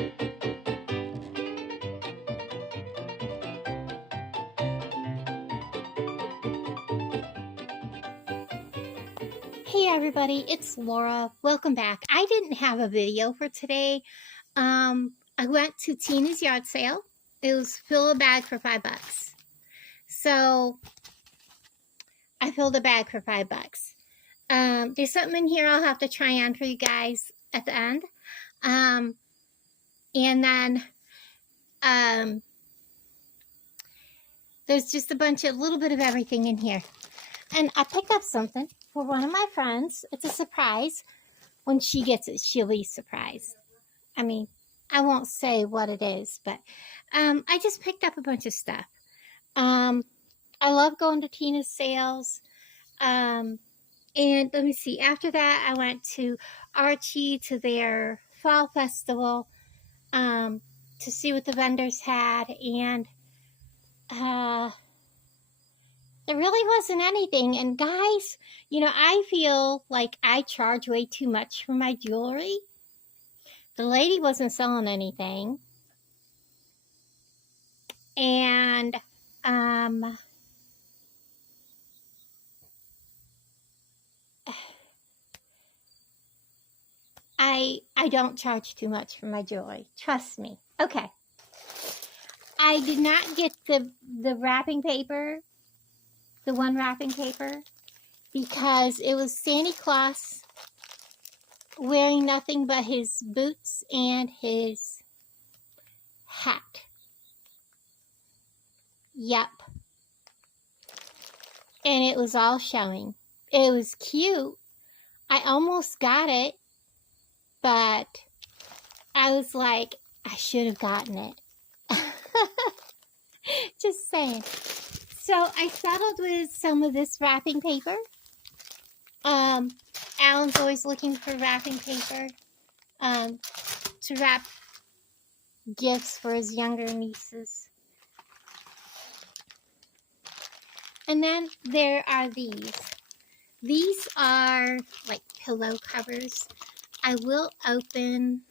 Hey everybody, it's Laura. Welcome back. I didn't have a video for today. I went to Tina's yard sale. It was fill a bag for $5. So I filled a bag for $5. There's something in here I'll have to try on for you guys at the end. And then there's just a little bit of everything in here. And I picked up something for one of my friends. It's a surprise. When she gets it, she'll be surprised. I mean, I won't say what it is, but I just picked up a bunch of stuff. I love going to Tina's sales. And let me see, after that, I went to Archie to their fall festival to see what the vendors had. And there really wasn't anything. And guys, you know, I feel like I charge way too much for my jewelry. The lady wasn't selling anything. And I don't charge too much for my jewelry. Trust me. Okay. I did not get the wrapping paper, the one wrapping paper, because it was Santa Claus wearing nothing but his boots and his hat. Yep. And it was all showing. It was cute. I almost got it, but I was like, I should have gotten it. Just saying. So I settled with some of this wrapping paper. Alan's always looking for wrapping paper to wrap gifts for his younger nieces. And then there are these. These are like pillow covers. I will open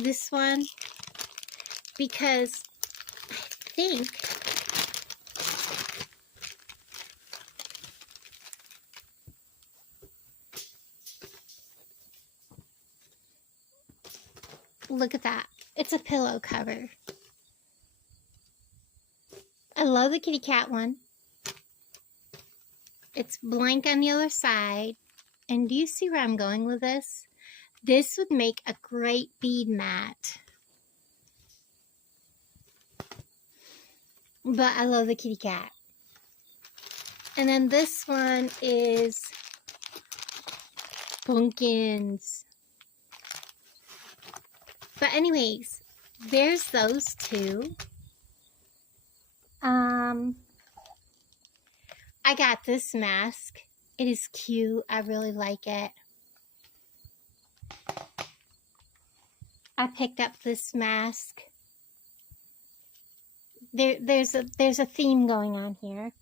this one because I think look at that. It's a pillow cover. I love the kitty cat one. It's blank on the other side. And do you see where I'm going with this? This would make a great bead mat. But I love the kitty cat. And then this one is pumpkins. But anyways, there's those two. I got this mask. It is cute. I really like it. I picked up this mask. There's a theme going on here.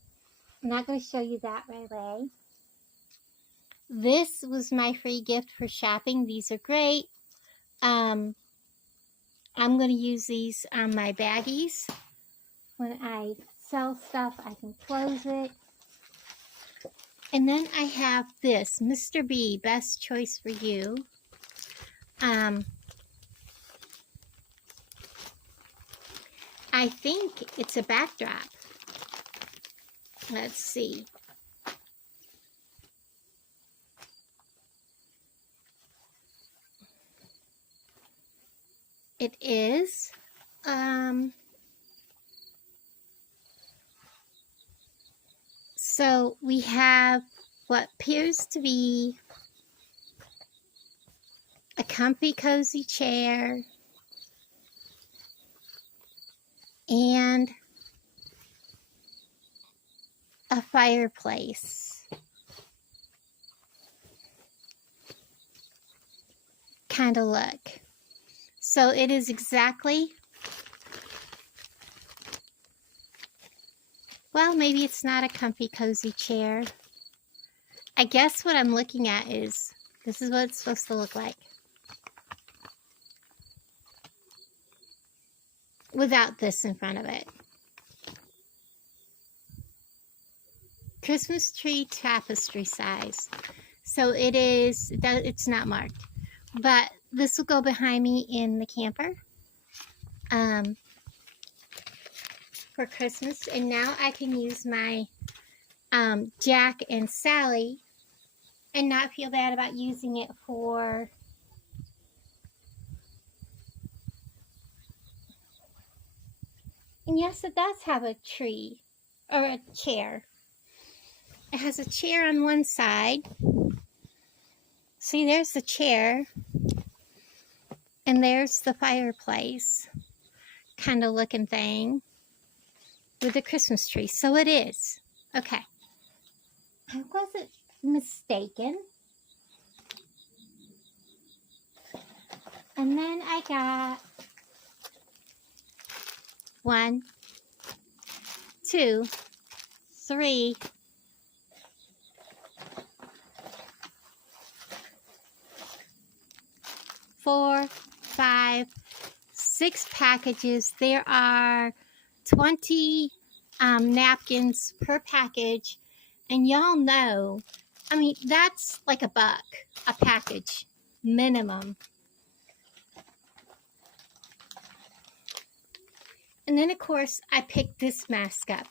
I'm not going to show you that right away. This was my free gift for shopping. These are great. I'm going to use these on my baggies. When I sell stuff, I can close it. And then I have this, Mr. B, Best Choice for You. I think it's a backdrop. Let's see. It is. So we have what appears to be a comfy, cozy chair and a fireplace. Kind of look. So it is exactly, well, maybe it's not a comfy, cozy chair. I guess what I'm looking at is, this is what it's supposed to look like. without this in front of it. Christmas tree tapestry size. So it's not marked. But this will go behind me in the camper for Christmas. And now I can use my Jack and Sally and not feel bad about using it for and yes, it does have a tree or a chair. It has a chair on one side. See, there's the chair. And there's the fireplace kind of looking thing with the Christmas tree. So it is. Okay. I wasn't mistaken. And then I got 1, 2, 3, 4, 5, 6 packages. There are 20 napkins per package. And y'all know, I mean, that's like $1 a package, minimum. And then, of course, I picked this mask up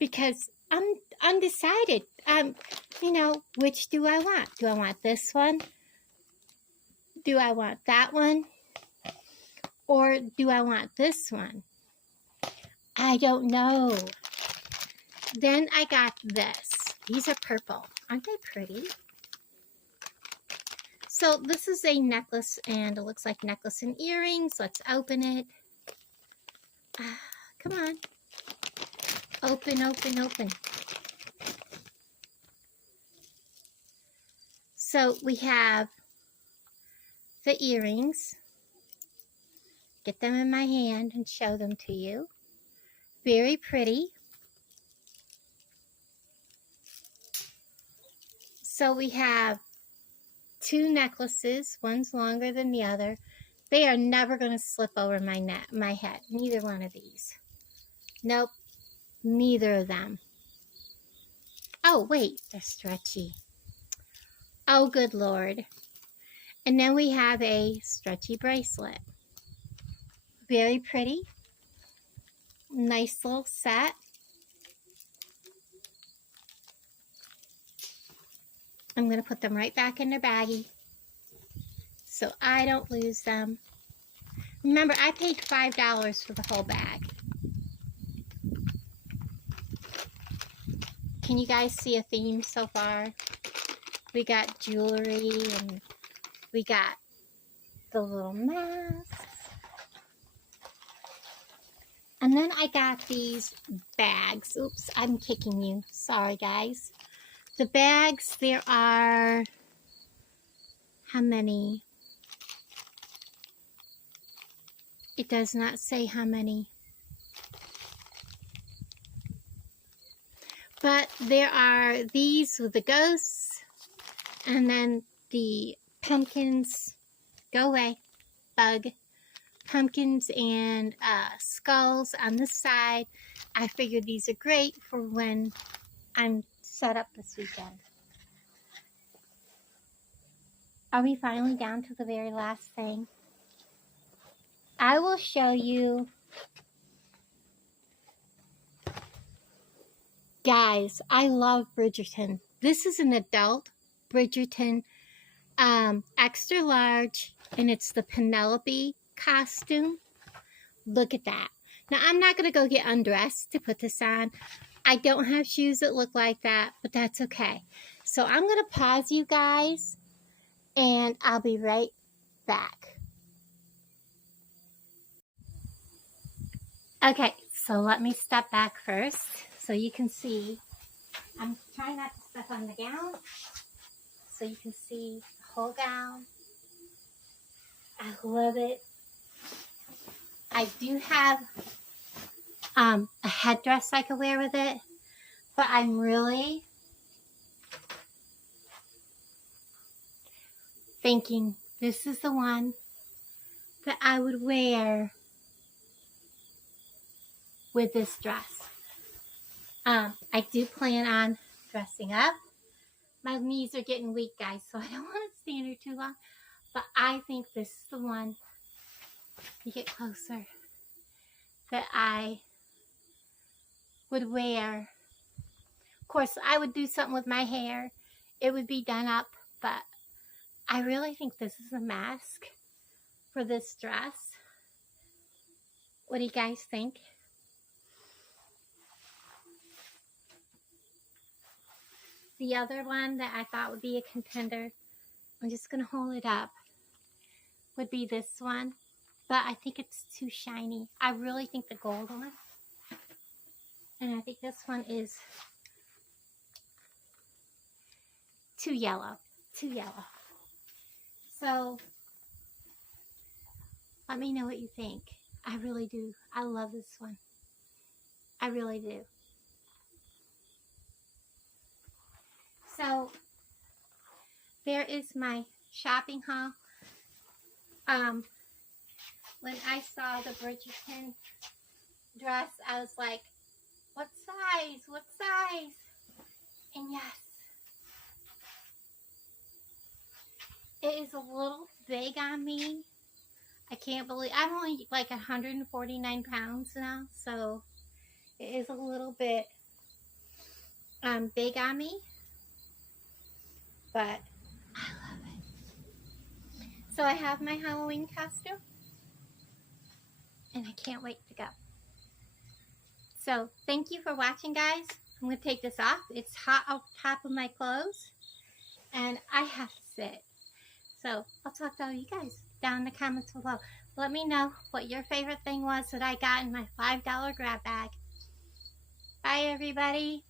because I'm undecided. You know, which do I want? Do I want this one? Do I want that one? Or do I want this one? I don't know. Then I got this. These are purple. Aren't they pretty? So this is a necklace, and it looks like necklace and earrings. Let's open it. Come on. Open, open, open. So we have the earrings. Get them in my hand and show them to you. Very pretty. So we have 2 necklaces. One's longer than the other. They are never going to slip over my head. Neither one of these. Nope. Neither of them. Oh, wait. They're stretchy. Oh, good Lord. And then we have a stretchy bracelet. Very pretty. Nice little set. I'm going to put them right back in their baggie so I don't lose them. Remember, I paid $5 for the whole bag. Can you guys see a theme so far? We got jewelry and we got the little masks. And then I got these bags. Oops, I'm kicking you. Sorry, guys. The bags, there are, how many? It does not say how many. But there are these with the ghosts, and then the pumpkins, go away, bug, pumpkins and skulls on this side. I figured these are great for when I'm set up this weekend. Are we finally down to the very last thing? I will show you. Guys, I love Bridgerton. This is an adult Bridgerton extra large, and it's the Penelope costume. Look at that. Now, I'm not going to go get undressed to put this on. I don't have shoes that look like that, but that's okay. So I'm going to pause you guys, and I'll be right back. Okay, so let me step back first so you can see. I'm trying not to step on the gown so you can see the whole gown. I love it. I do have a headdress I could wear with it, but I'm really thinking this is the one that I would wear with this dress. I do plan on dressing up. My knees are getting weak, guys, so I don't want to stand here too long. But I think this is the one, you get closer, that I would wear. Of course, I would do something with my hair. It would be done up, but I really think this is a mask for this dress. What do you guys think? The other one that I thought would be a contender, I'm just going to hold it up, would be this one. But I think it's too shiny. I really think the gold one. And I think this one is too yellow. Too yellow. So, let me know what you think. I really do. I love this one. I really do. So, there is my shopping haul. When I saw the Bridgerton dress, I was like, what size? What size? And yes, it is a little big on me. I can't believe, I'm only like 149 pounds now, so it is a little bit big on me, but I love it. So I have my Halloween costume, and I can't wait to go. So thank you for watching, guys. I'm going to take this off. It's hot off top of my clothes, and I have to sit. So I'll talk to all you guys down in the comments below. Let me know what your favorite thing was that I got in my $5 grab bag. Bye, everybody.